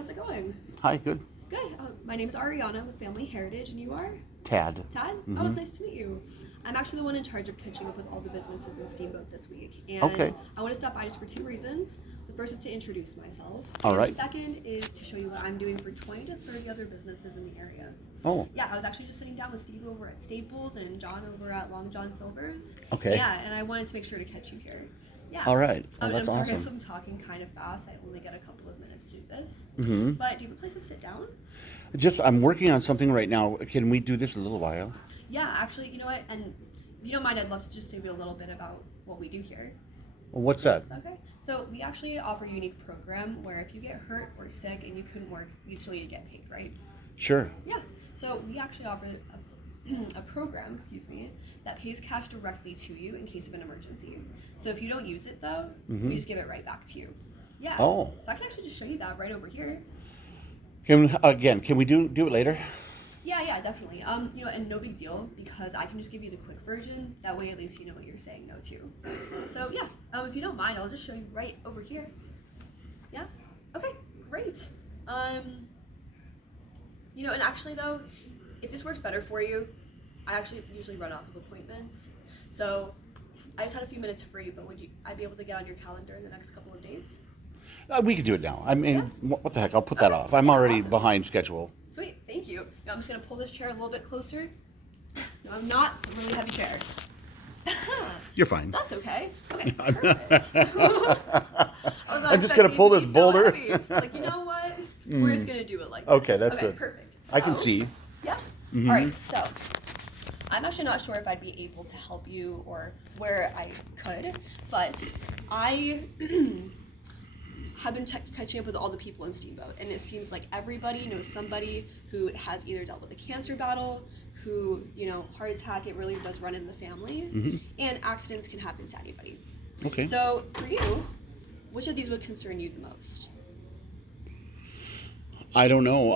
how's it going? Hi, good. Good. My name's Ariana with Family Heritage, and you are? Tad. Tad? Oh, it's nice to meet you. I'm actually the one in charge of catching up with all the businesses in Steamboat this week. And Okay. I want to stop by just for two reasons. The first is to introduce myself. All and right. The second is to show you what I'm doing for 20 to 30 other businesses in the area. Oh, Yeah, I was actually just sitting down with Steve over at Staples and John over at Long John Silver's. Okay. Yeah, and I wanted to make sure to catch you here. Yeah. all right. Oh, I'm that's sorry awesome. if I'm talking kind of fast. I only get a couple of minutes to do this. Mm-hmm. But do you have a place to sit down? I'm working on something right now. Can we do this a little while? Yeah, actually, you know what? And if you don't mind, I'd love to just tell you a little bit about what we do here. Well, what's that? Is that okay? So we actually offer a unique program where if you get hurt or sick and you couldn't work, you still need to get paid, right? Sure. Yeah. So we actually offer a program, that pays cash directly to you in case of an emergency. So if you don't use it though, we just give it right back to you. Yeah. Oh. So I can actually just show you that right over here. Can we do it later? Yeah, definitely. And no big deal because I can just give you the quick version. That way, at least you know what you're saying no to. So yeah, if you don't mind, I'll just show you right over here. Yeah. Okay. Great. And actually though, if this works better for you, I actually usually run off of appointments. So I just had a few minutes free, but I'd be able to get on your calendar in the next couple of days? We could do it now. I mean, what the heck? I'll put that off. I'm already Awesome. behind schedule. Sweet, thank you. Now I'm just gonna pull this chair a little bit closer. No, I'm not. It's a really heavy chair. You're fine. That's okay. Okay, perfect. I was not I'm just gonna expecting pull it to this be so boulder. heavy. Like, you know what? We're just gonna do it like Okay, this. that's good. Perfect. I can So, see. Yeah. All right. So I'm actually not sure if I'd be able to help you or where I could, but I have been catching up with all the people in Steamboat, and it seems like everybody knows somebody who has either dealt with a cancer battle, who, heart attack, it really does run in the family, and accidents can happen to anybody. Okay. So for you, which of these would concern you the most? I don't know.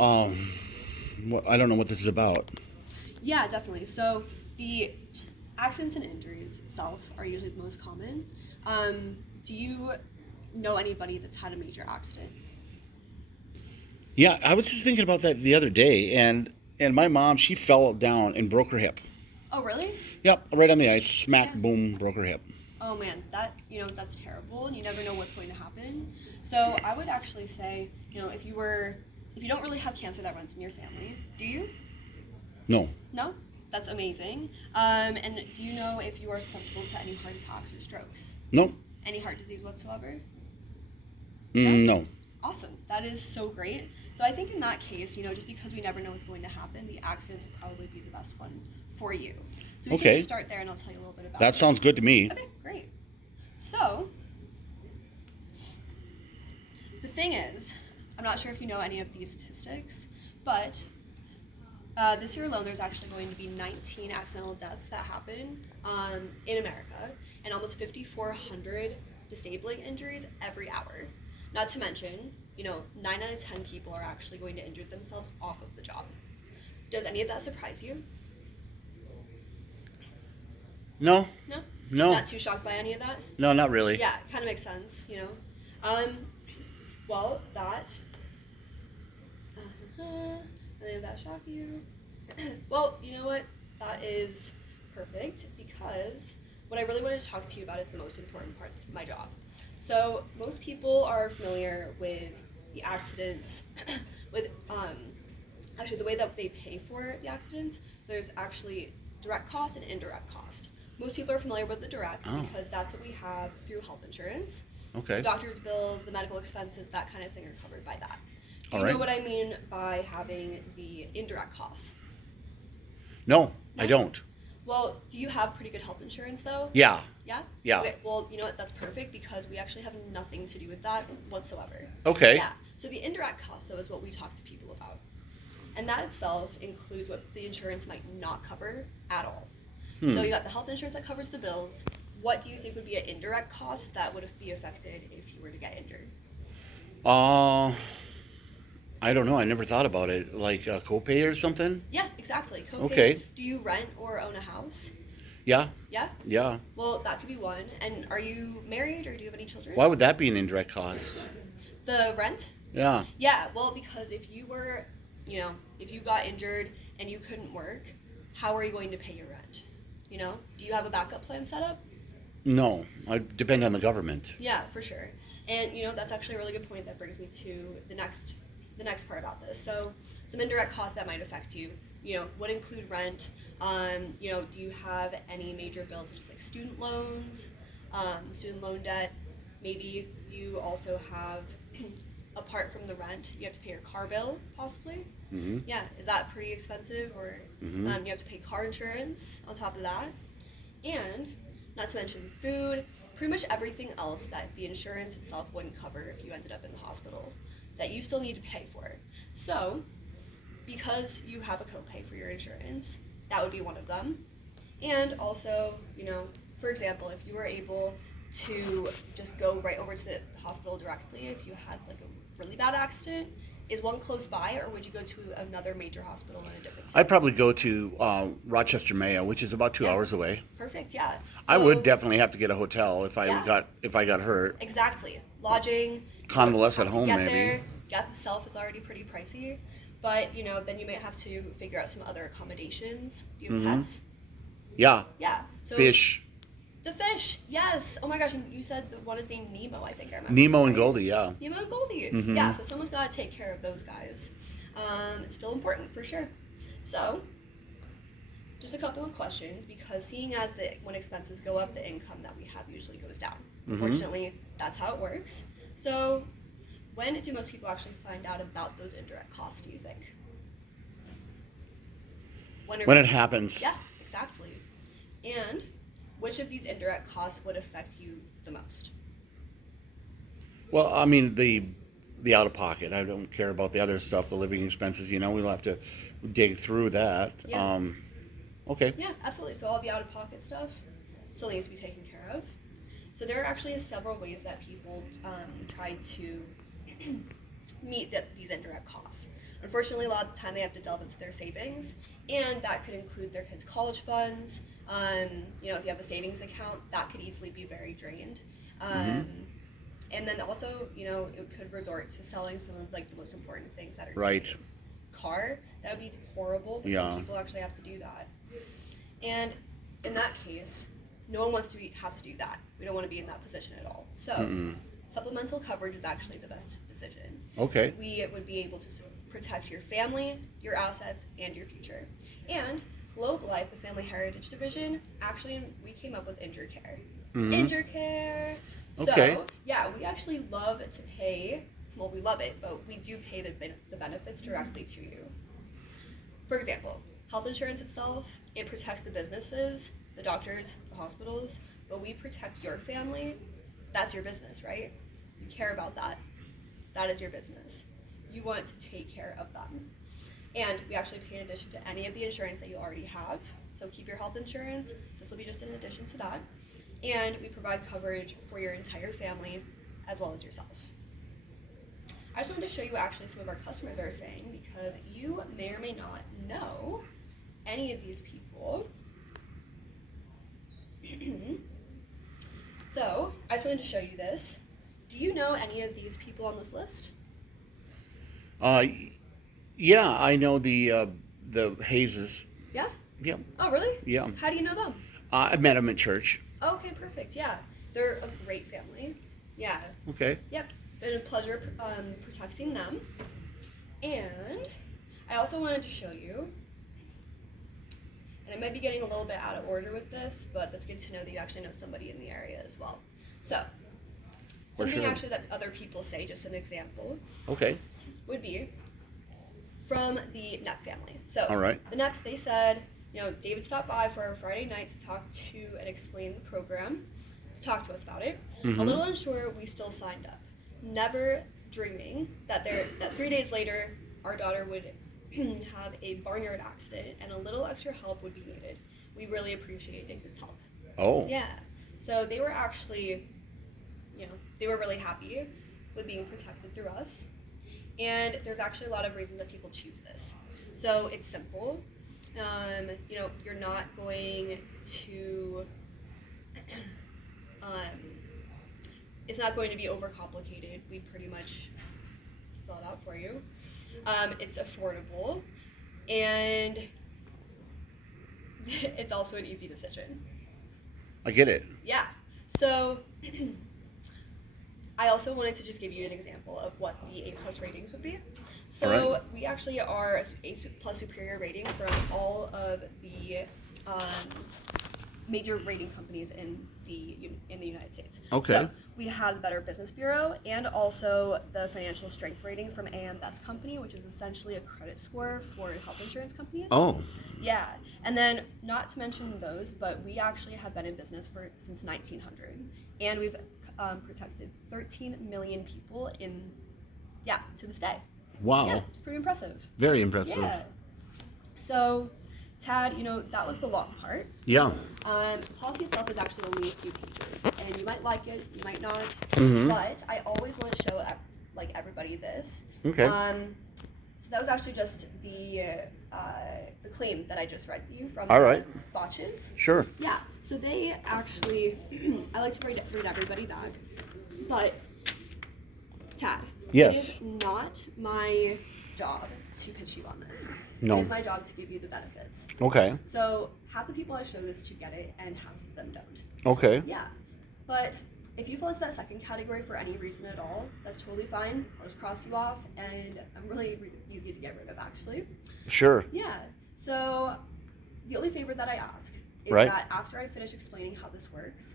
I don't know what this is about. Yeah, definitely. So the accidents and injuries itself are usually the most common. Do you know anybody that's had a major accident? Yeah, I was just thinking about that the other day, and my mom, she fell down and broke her hip. Oh, really? Yep, right on the ice, smack, Yeah. boom, broke her hip. Oh man, that's terrible, and you never know what's going to happen. So I would actually say, if you don't really have cancer that runs in your family, do you? No. No? That's amazing. And do you know if you are susceptible to any heart attacks or strokes? No. Any heart disease whatsoever? No. Awesome. That is so great. So I think in that case, just because we never know what's going to happen, the accidents would probably be the best one for you. So we can Okay. just start there, and I'll tell you a little bit about That it. sounds good to me. Okay, great. So the thing is, I'm not sure if you know any of these statistics, but this year alone, there's actually going to be 19 accidental deaths that happen in America, and almost 5,400 disabling injuries every hour. Not to mention, 9 out of 10 people are actually going to injure themselves off of the job. Does any of that surprise you? No. No? No. Not too shocked by any of that? No, not really. Yeah, it kind of makes sense, Well, that... Any of that shock you? Well, you know what? That is perfect because what I really wanted to talk to you about is the most important part of my job. So most people are familiar with the accidents, with actually the way that they pay for the accidents. There's actually direct cost and indirect cost. Most people are familiar with the direct because that's what we have through health insurance. Okay. The doctor's bills, the medical expenses, that kind of thing are covered by that. Do All you right. know what I mean by having the indirect costs? No, I don't. Well, do you have pretty good health insurance though? Yeah. Yeah? Yeah. Okay, well, you know what? That's perfect because we actually have nothing to do with that whatsoever. Okay. Yeah. So the indirect cost though is what we talk to people about. And that itself includes what the insurance might not cover at all. So you got the health insurance that covers the bills. What do you think would be an indirect cost that would be affected if you were to get injured? I don't know. I never thought about it. Like a copay or something? Yeah, exactly. Copays. Okay. Do you rent or own a house? Yeah. Yeah? Yeah. Well, that could be one. And are you married or do you have any children? Why would that be an indirect cost? The rent? Yeah. Yeah, well, because if you were, if you got injured and you couldn't work, how are you going to pay your rent? Do you have a backup plan set up? No, I depend on the government. Yeah, for sure. And that's actually a really good point that brings me to the next part about this. So some indirect costs that might affect you, would include rent. Do you have any major bills such as like student loans, student loan debt? Maybe you also have, apart from the rent, you have to pay your car bill, possibly. Mm-hmm. Yeah, is that pretty expensive? Or Mm-hmm. you have to pay car insurance on top of that. And not to mention food, pretty much everything else that the insurance itself wouldn't cover if you ended up in the hospital, that you still need to pay for. So, because you have a copay for your insurance, that would be one of them. And also, for example, if you were able to just go right over to the hospital directly if you had like a really bad accident, is one close by, or would you go to another major hospital in a different city? I'd probably go to Rochester, Mayo, which is about 2 hours away. Perfect, yeah. I So, would definitely have to get a hotel if I Yeah. got hurt. Exactly. Lodging. Convalesce have at to home, get maybe. there. Gas itself is already pretty pricey, but then you might have to figure out some other accommodations. Do you have Mhm. pets? Yeah, Yeah. So fish, The fish. Yes. Oh my gosh. And you said the one is named Nemo. I think I remember. Nemo and right? Goldie. Yeah. Nemo and Goldie. Mhm. Yeah. So someone's got to take care of those guys. It's still important for sure. So, just a couple of questions, because seeing as when expenses go up, the income that we have usually goes down. Mhm. Unfortunately, that's how it works. So, when do most people actually find out about those indirect costs, do you think? When it happens. Yeah, exactly. And which of these indirect costs would affect you the most? Well, I mean the out of pocket. I don't care about the other stuff, the living expenses. We'll have to dig through that. Yeah. Okay. Yeah, absolutely. So all the out-of-pocket stuff still needs to be taken care of. So there are actually several ways that people try to meet these indirect costs. Unfortunately, a lot of the time they have to delve into their savings, and that could include their kids' college funds. If you have a savings account, that could easily be very drained. And then also, it could resort to selling some of like the most important things that are Right. cheap. Car, that would be horrible, but Yeah. some people actually have to do that. And in that case, no one wants to have to do that. We don't want to be in that position at all. So, Mm-mm. supplemental coverage is actually the best decision. Okay. We would be able to protect your family, your assets, and your future. And Globe Life, the Family Heritage Division, actually we came up with Injure Care. Mhm. Injure Care. Okay. So, yeah, we actually love to pay. Well, we love it, but we do pay the benefits directly to you. For example, health insurance itself, it protects the businesses, the doctors, the hospitals, but we protect your family. That's your business, right? You care about that. That is your business. You want to take care of them. And we actually pay in addition to any of the insurance that you already have. So keep your health insurance. This will be just in addition to that. And we provide coverage for your entire family as well as yourself. I just wanted to show you actually some of our customers are saying, because you may or may not know any of these people. So I just wanted to show you this. Do you know any of these people on this list? Yeah, I know the Hazeses. Yeah? Yeah. Oh, really? Yeah. How do you know them? I met them at church. Okay, perfect. Yeah. They're a great family. Yeah. Okay. Yep. Been a pleasure protecting them. And I also wanted to show you, and I might be getting a little bit out of order with this, but that's good to know that you actually know somebody in the area as well. So, For something sure. actually that other people say, just an example, Okay. would be from the Knapp family. So, All right. the Knapps, they said, David stopped by for our Friday night to talk to and explain the program, to talk to us about it. Mhm. A little unsure, we still signed up. Never dreaming that 3 days later, our daughter would have a barnyard accident and a little extra help would be needed. We really appreciate David's help. Oh. Yeah. So they were actually, they were really happy with being protected through us. And there's actually a lot of reasons that people choose this. So it's simple. You're not going to, it's not going to be overcomplicated. We pretty much, spell it out for you. It's affordable, and it's also an easy decision. I get it. Yeah. So I also wanted to just give you an example of what the A+ ratings would be. So Alright. we actually are A+ superior rating from all of the major rating companies in the United States. Okay. So we have the Better Business Bureau and also the financial strength rating from AM Best Company, which is essentially a credit score for health insurance companies. Oh, Yeah, and then not to mention those, but we actually have been in business since 1900, and we've protected 13 million people to this day. wow. Yeah, it's pretty impressive. Very impressive. Yeah. So, Tad, that was the long part. Yeah. The policy itself is actually only a few pages, and you might like it, you might not, Mhm. but I always want to show everybody this. Okay. So that was actually just the claim that I just read to you from All right. Botches. Sure. Yeah. So they actually, I like to read everybody that, but Tad. Yes. It is not my job to pitch you on this. No. It is my job to give you the benefits. Okay. So half the people I show this to get it, and half of them don't. Okay. Yeah. But if you fall into that second category for any reason at all, that's totally fine. I'll just cross you off, and I'm really easy to get rid of, actually. Sure. Yeah. So the only favor that I ask is Right. that after I finish explaining how this works,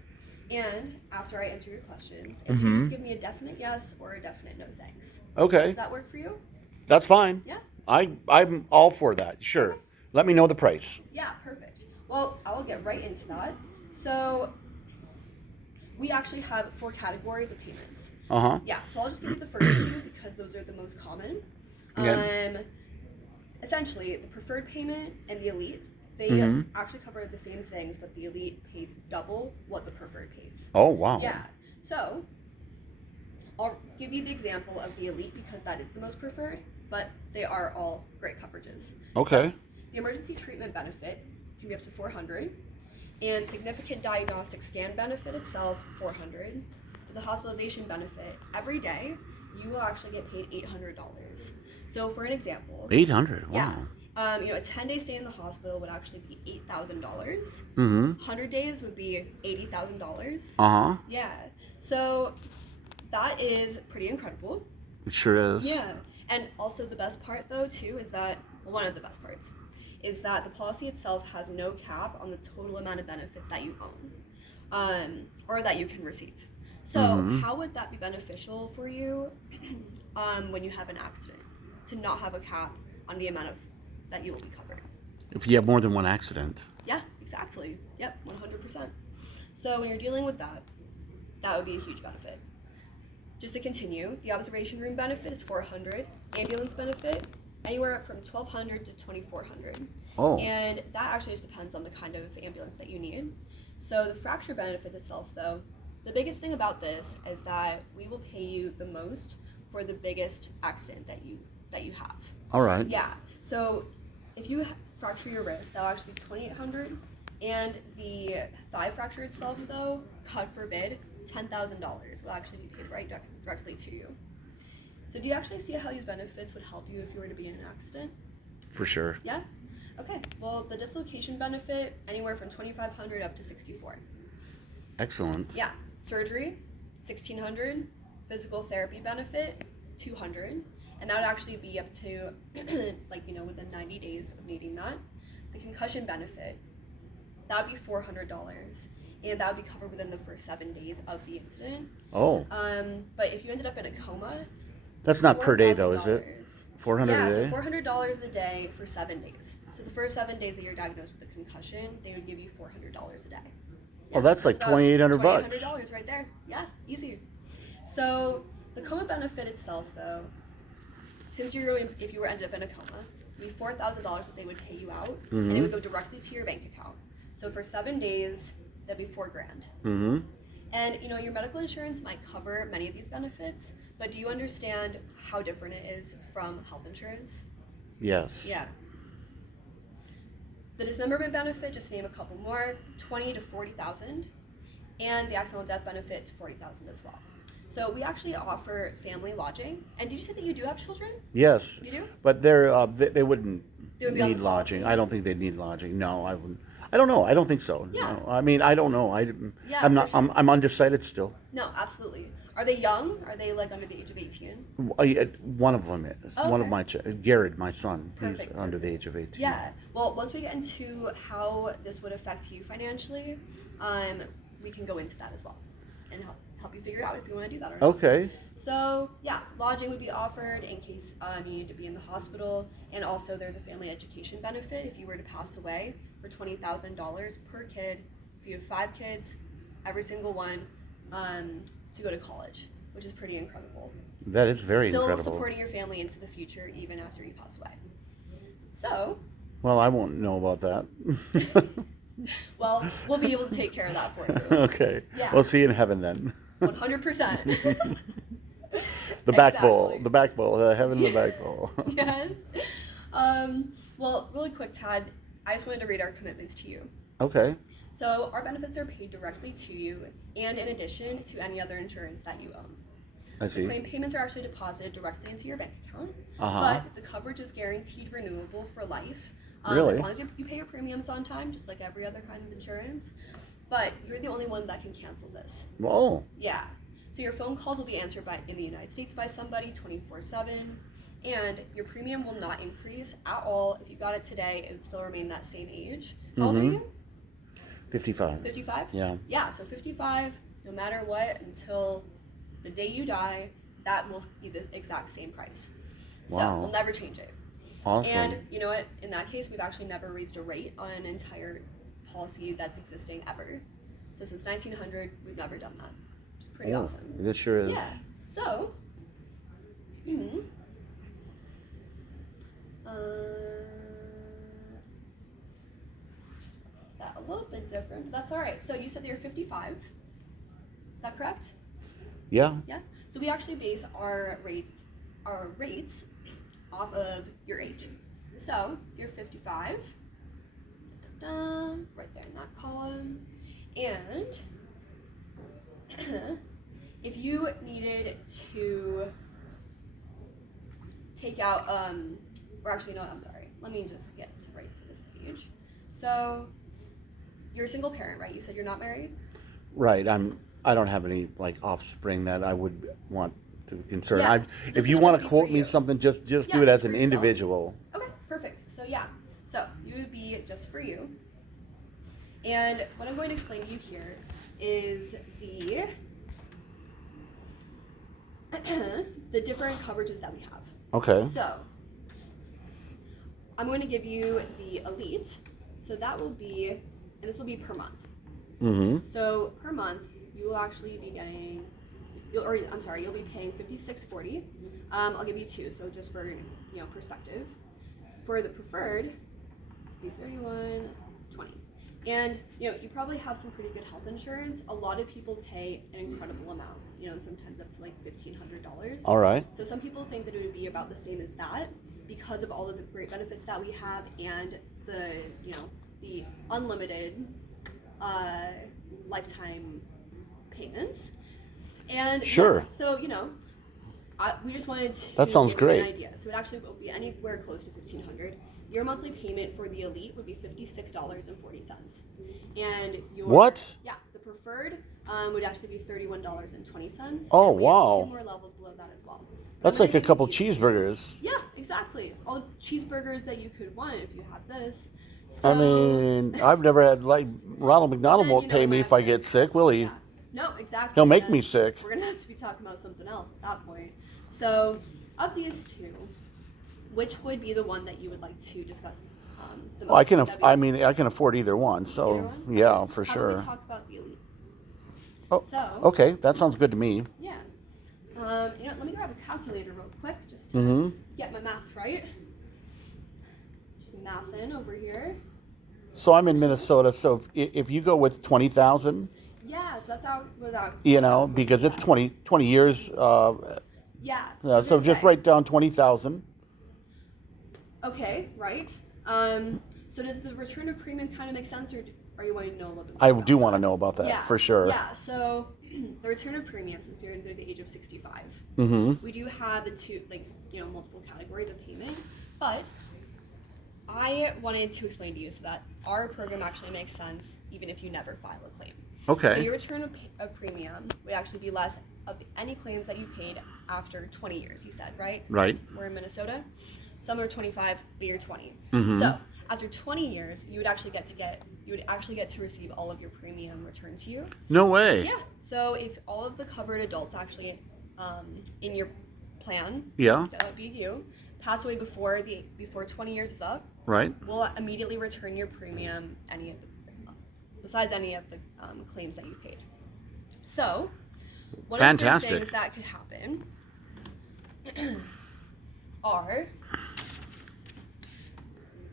and after I answer your questions, if you Mhm. just give me a definite yes or a definite no thanks. Okay. Does that work for you? That's fine. Yeah? I'm all for that. Sure. Okay. Let me know the price. Yeah, perfect. Well, I will get right into that. So we actually have 4 categories of payments. Uh-huh. Yeah, so I'll just give you the first 2 because those are the most common. Okay. Essentially, the preferred payment and the elite, they Mhm. actually cover the same things, but the elite pays double what the preferred pays. Oh, wow. Yeah, so I'll give you the example of the elite because that is the most preferred, but they are all great coverages. Okay. The emergency treatment benefit can be up to $400, and significant diagnostic scan benefit itself $400. But the hospitalization benefit every day, you will actually get paid $800. So for an example, 800. Wow. yeah, a 10-day stay in the hospital would actually be $8,000. Mm-hmm. 100 days would be $80,000. Uh-huh. Yeah, so that is pretty incredible. It sure is. Yeah, and also the best part though too is that, well, one of the best parts is that the policy itself has no cap on the total amount of benefits that you own, or that you can receive. So Mhm. how would that be beneficial for you when you have an accident, to not have a cap on the amount of that you will be covered? If you have more than one accident. Yeah, exactly. Yep, 100%. So when you're dealing with that, that would be a huge benefit. Just to continue, the observation room benefit is $400, ambulance benefit anywhere from $1,200 to $2,400. Oh. And that actually just depends on the kind of ambulance that you need. So the fracture benefit itself, though, the biggest thing about this is that we will pay you the most for the biggest accident that you have. All right. Yeah. So if you fracture your wrist, that'll actually be $2,800, and the thigh fracture itself, though, God forbid, $10,000 will actually be paid right directly to you. So do you actually see how these benefits would help you if you were to be in an accident? For sure. Yeah? Okay. Well, the dislocation benefit, anywhere from $2,500 up to $64,000. Excellent. Yeah. Surgery, $1,600. Physical therapy benefit, $200. And that would actually be up to, within 90 days of needing that. The concussion benefit, that would be $400. And that would be covered within the first 7 days of the incident. Oh. But if you ended up in a coma, That's not per day though, is it? $4,000. 400 Yeah, a day? so $400 a day for 7 days. So the first 7 days that you're diagnosed with a concussion, they would give you $400 a day. Oh, that's like about $2,800 bucks. $2,800 right there. Yeah, easy. So the coma benefit itself, though, since if you were ended up in a coma, it would be $4,000 that they would pay you out, and it would go directly to your bank account. So for 7 days, that'd be $4,000. Mm-hmm. And your medical insurance might cover many of these benefits, but do you understand how different it is from health insurance? Yes. Yeah. The dismemberment benefit, just to name a couple more, $20,000 to $40,000, and the accidental death benefit to $40,000 as well. So we actually offer family lodging. And did you say that you do have children? Yes. You do? But they wouldn't They would be on need the lodging. policy? I don't think they'd need lodging. No, I wouldn't. I don't know. I don't think so. Yeah. No. I mean, I don't know. Yeah, I'm for not. sure. I'm undecided still. No, absolutely. Are they young? Are they like under the age of 18? One of them is Oh, one of okay. my Garrett, my son. Perfect, He's under the age of 18. Yeah. Well, once we get into how this would affect you financially, we can go into that as well and help you figure out if you want to do that or not. Okay. So yeah, lodging would be offered in case you need to be in the hospital, and also there's a family education benefit if you were to pass away for $20,000 per kid. If you have 5 kids, every single one to go to college, which is pretty incredible. That is very Still incredible. supporting your family into the future even after you pass away. So, Well, I won't know about that. well, we'll be able to take care of that for you. Okay. Yeah. We'll see you in heaven then. 100%. The back bowl. Exactly. The back bowl. Heaven, the back bowl. Yes. Well, really quick, Tad, I just wanted to read our commitments to you. Okay. So our benefits are paid directly to you and in addition to any other insurance that you own. I The see. claim payments are actually deposited directly into your bank account, Uh-huh. but the coverage is guaranteed renewable for life. Really? As long as you pay your premiums on time, just like every other kind of insurance. But you're the only one that can cancel this. Oh. Yeah. So your phone calls will be answered in the United States by somebody 24/7, and your premium will not increase at all. If you got it today, it would still remain that same age. How old are you? 55. 55? Yeah. Yeah, so 55, no matter what, until the day you die, that will be the exact same price. So Wow. we'll never change it. Awesome. And you know what? In that case, we've actually never raised a rate on an entire policy that's existing ever. So since 1900, we've never done that. Which is pretty Oh, awesome. This sure is. Yeah. So, just that a little bit different, but that's all right. So you said that you're 55. Is that correct? Yeah. Yeah. So we actually base our rates off of your age. So if you're 55, right there in that column, and if you needed to take out, or actually no, I'm sorry. Let me just get right to this page. So you're a single parent, right? You said you're not married. Right. I don't have any like offspring that I would want to concern. Yeah, If this you would want just to be quote for me you. something, just Yeah, do it as just an for yourself. individual. Okay, perfect. So yeah, so you would be just for you. And what I'm going to explain to you here is the different coverages that we have. Okay. So I'm going to give you the Elite. So that will be, and this will be per month. Mm-hmm. So per month, you will actually be getting, you'll be paying $56.40. I'll give you 2, so just for perspective. For the preferred, it'll be $31.20. And you probably have some pretty good health insurance. A lot of people pay an incredible amount. Sometimes up to like $1,500. All right. So some people think that it would be about the same as that because of all of the great benefits that we have and the unlimited lifetime payments. And Sure. yeah, so we just wanted to That sounds give you great. an idea. So it actually won't be anywhere close to $1,500. Your monthly payment for the Elite would be $56.40, and your What? Yeah, the preferred would actually be $31.20. Oh, and we have wow. 2 more levels below that as well. That's I'm like gonna a couple give you- cheeseburgers. Yeah, exactly. All the cheeseburgers that you could want if you have this. So, I mean, I've never had like Ronald McDonald then, won't pay me if I get sick, will he? yeah. No, exactly. He'll make Then me sick. We're gonna have to be talking about something else at that point. So, of these 2, which would be the one that you would like to discuss the most? Well, I can. That'd be- I mean, I can afford either one. So Either one? yeah, for How sure. about we talk about the Elite? Oh, So, okay, that sounds good to me. yeah. Let me grab a calculator real quick just to Mm-hmm. get my math right. Just math in over here. So I'm in Minnesota. So if you go with 20,000, Yeah, so that's how without. because it's 20 years. Yeah. So just write down 20,000. Okay, right. So does the return of premium kind of make sense, or are you wanting to know a little bit more? I about do that? want to know about that Yeah, for sure. Yeah. So the return of premium, since you're under the age of 65, Mm-hmm. we do have the two, multiple categories of payment, but I wanted to explain to you so that our program actually makes sense even if you never file a claim. Okay. So your return of premium would actually be less of any claims that you paid after 20 years, you said, right? Right. We're in Minnesota. Some are 25, but you're 20. Mm-hmm. So after 20 years, you would actually get to receive all of your premium returned to you. No way. Yeah. So if all of the covered adults actually in your plan, Yeah. that would be you, pass away before 20 years is up, Right. we'll immediately return your premium, besides any of the claims that you've paid. So, one Fantastic. of the things that could happen are,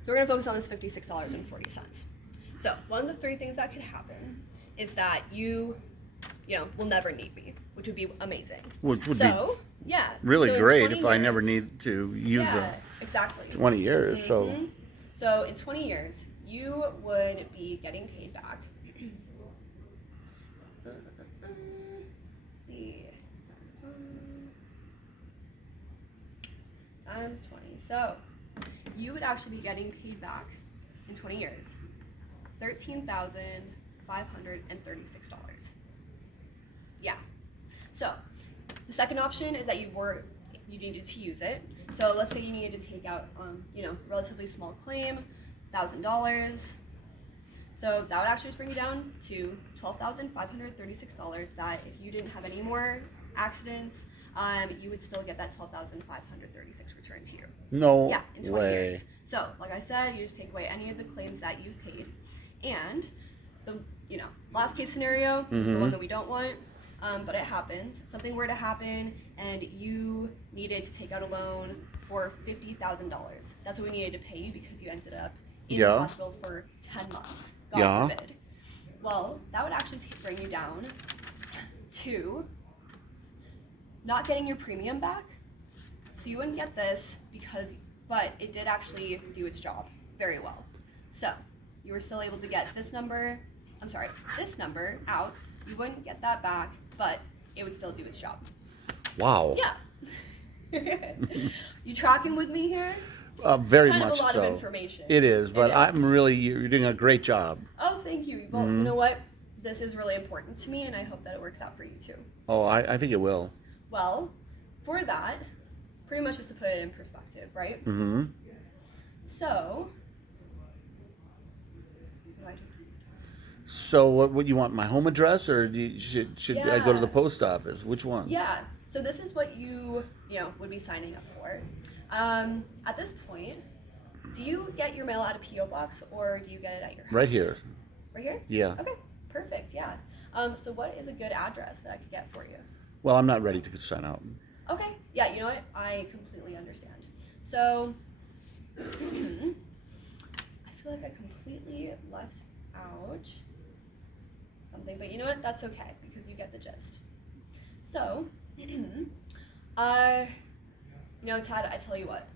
so we're going to focus on this $56.40. So, one of the three things that could happen is that you will never need me, which would be amazing. Which would so, yeah. really so in great 20 if I never years- need to use yeah, exactly. 20 years. So Mhm. So in 20 years, you would be getting paid back. Let's see. Times 20. So you would actually be getting paid back in 20 years $13,536. Yeah. So the second option is that you needed to use it. So let's say you needed to take out, relatively small claim, $1,000. So that would actually just bring you down to $12,536. That if you didn't have any more accidents, you would still get that $12,536 returned to you. no Yeah, in 20 way. years. So, like I said, you just take away any of the claims that you've paid, and the last case scenario is the one that we don't want. But it happens. If something were to happen and you needed to take out a loan for $50,000. That's what we needed to pay you because you ended up in the hospital for 10 months. God forbid. Well, that would actually bring you down to not getting your premium back. So you wouldn't get this but it did actually do its job very well. So you were still able to get this number out. You wouldn't get that back, but it would still do its job. Wow. Yeah. You tracking with me here? Very Kind much of a lot so. of information. It is, but It is. you're doing a great job. Oh, thank you. Well, you know what? This is really important to me, and I hope that it works out for you too. Oh, I think it will. Well, for that, pretty much just to put it in perspective, right? Mm-hmm. So, what do I do? So what you want, my home address, or should I go to the Yeah. post office? Which one? Yeah. So this is what you would be signing up for. At this point, do you get your mail at a PO box or do you get it at your house? Right here. Right here? Yeah. Okay. Perfect. Yeah. So what is a good address that I could get for you? Well, I'm not ready to sign out. Okay. Yeah. You know what? I completely understand. So I feel like I completely left out something, but you know what? That's okay because you get the gist. So, Tad, I tell you what,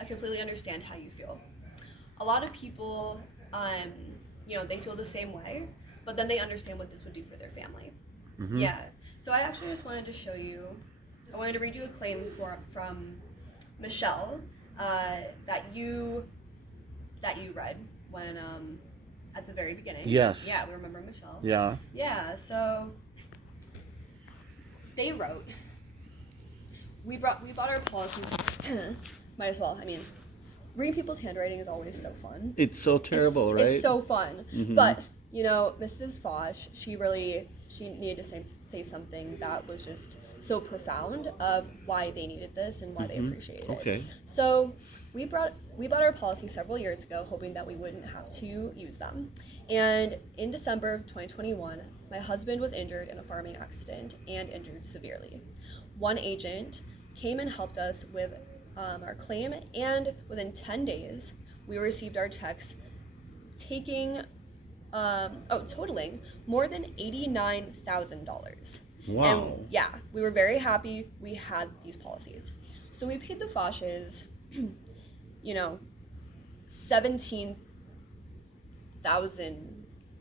I completely understand how you feel. A lot of people, they feel the same way, but then they understand what this would do for their family. Mm-hmm. Yeah. So I actually just wanted to show you. I wanted to read you a claim from Michelle that you read when at the very beginning. Yes. Yeah, we remember Michelle. Yeah. Yeah. So they wrote. We bought our policies. Might as well. I mean, reading people's handwriting is always so fun. It's so terrible, right? It's so fun. Mhm. But Mrs. Foch, she needed to say something that was just so profound of why they needed this and why they appreciated it. Okay. So we bought our policy several years ago, hoping that we wouldn't have to use them. And in December of 2021, my husband was injured in a farming accident and injured severely. One agent came and helped us with our claim, and within 10 days, we received our checks totaling more than $89,000. Wow. And yeah, we were very happy we had these policies. So we paid the Foches,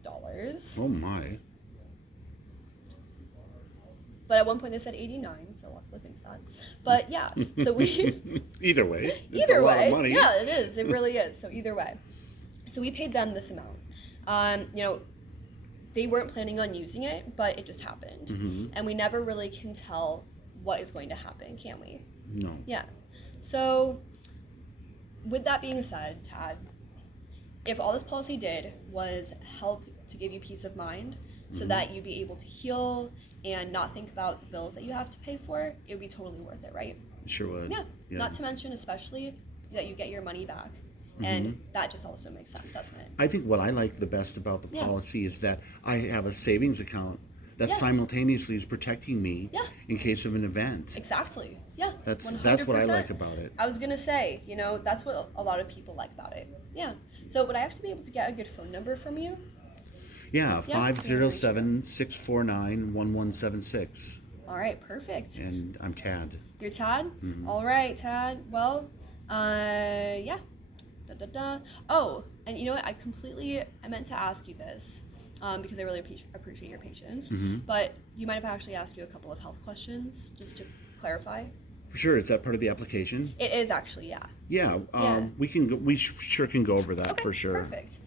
$17,000. Oh my. But at one point they said 89, so I'll have to look into that. But yeah, so we Either way, it's either a lot way, of money. yeah, it is. It really is. So either way, so we paid them this amount. You know, they weren't planning on using it, but it just happened, and we never really can tell what is going to happen, can we? No. Yeah. So, with that being said, Tad, if all this policy did was help to give you peace of mind so that you'd be able to heal and not think about the bills that you have to pay for, it would be totally worth it, right? Sure would. Yeah. Not to mention, especially, that you get your money back. And that just also makes sense, doesn't it? I think what I like the best about the Yeah. policy is that I have a savings account that Yeah. simultaneously is protecting me Yeah. in case of an event. Exactly. Yeah. That's 100%. what I like about it. I was gonna say, you know, that's what a lot of people like about it. Yeah. So would I actually be able to get a good phone number from you? Yeah, Yeah. 507-649-1176. All right. Perfect. And I'm Tad. You're Tad? All right, Tad. Well, yeah. Da, da, da. Oh, and you know what? I meant to ask you this because I really appreciate your patience. But you mind if I actually ask you a couple of health questions just to clarify? For sure, is that part of the application? It is actually, yeah. Yeah, Yeah. we can go, sure can go over that Okay, for sure. perfect.